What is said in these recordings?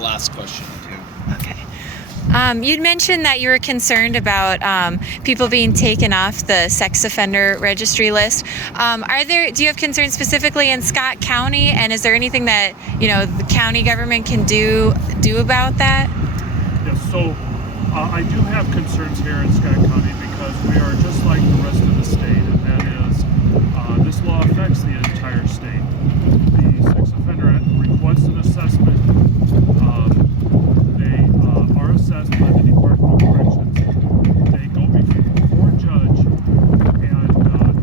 last question too. Okay. You'd mentioned that you were concerned about people being taken off the sex offender registry list. Do you have concerns specifically in Scott County, and is there anything that the county government can do about that? Yes, so I do have concerns here in Scott County because we are just like the rest of the state, and that is this law affects the entire state. The sex offender requests an assessment. They are assessed by the Department of Corrections. They go before a judge, and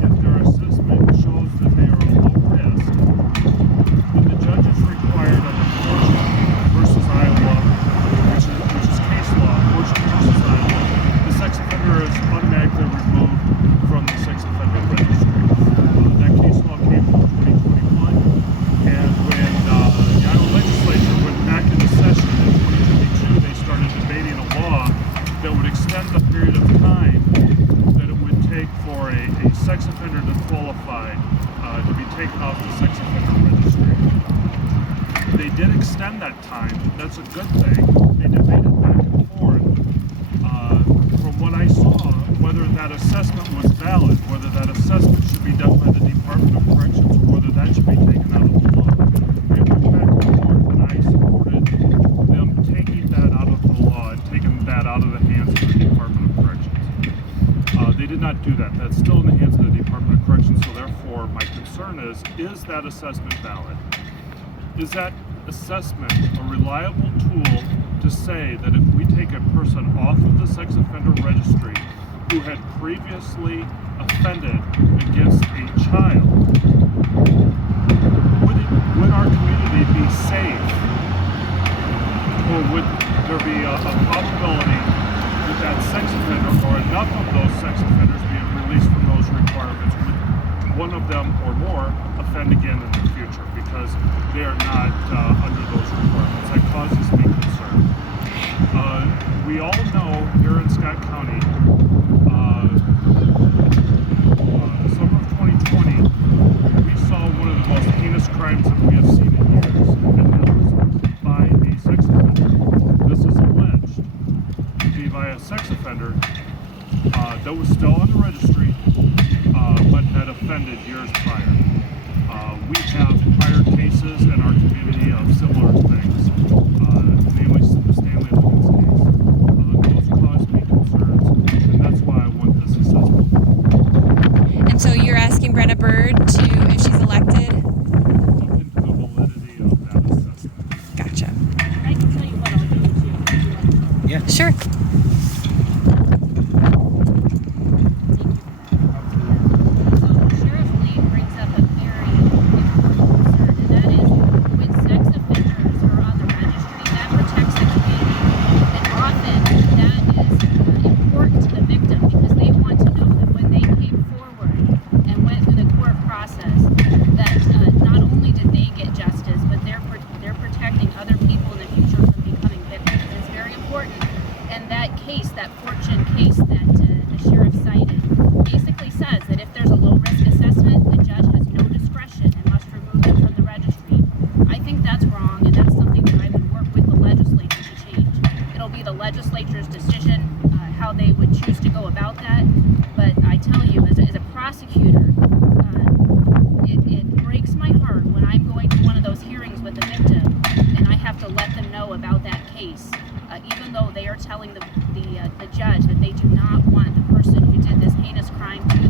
if their assessment shows that they are a low risk, then the judge is required under Fortune versus Iowa, which is case law, Fortune versus Iowa, the sex offender is automatically removed from the sex offender registry. That case law came from 2021, and when the Iowa legislature went back into session in 2022, they started debating a law that would extend the period of time that it would take for a sex offender to qualify to be taken off the sex offender registry. They did extend that time. That's a good thing. They debated back and forth. From what I saw, whether that assessment was valid, whether that assessment should be done by the Department of Corrections, or whether that should be taken out of the law. They went back and forth, and I supported them taking that out of the law and taking that out of the hands of the Department of Corrections. They did not do that. That's still in the hands of the Department of Corrections, so therefore my concern is that assessment valid? Is that assessment a reliable tool to say that if we take a person off of the sex offender registry who had previously offended against a child, would our community be safe? Or would there be a probability that that sex offender, or enough of those sex offenders being released from those requirements, would one of them or more offend again in the future because they are not under those requirements? That causes me concern. We all know here in Scott County, summer of 2020, we saw one of the most heinous crimes that we have seen in years, and that was by a sex offender. This is alleged to be by a sex offender that was still on the registry, but had offended years prior. We have prior cases in our community of similar things, namely the Stanley Liggins case. Those cause me concerns, and that's why I want this assessment. And so you're asking brenna-bird if she's elected? Look into the validity of that assessment. Gotcha. I can tell you what I'll do too. Yeah. Sure. That Fortune case that the sheriff cited basically says that if there's a low risk assessment, the judge has no discretion and must remove them from the registry. I think that's wrong, and that's something that I would work with the legislature to change. It'll be the legislature's decision how they would choose to go about that, but I tell you, as a prosecutor, it breaks my heart when I'm going to one of those hearings with a victim and I have to let them know about that case. Even though they are telling the judge that they do not want the person who did this heinous crime to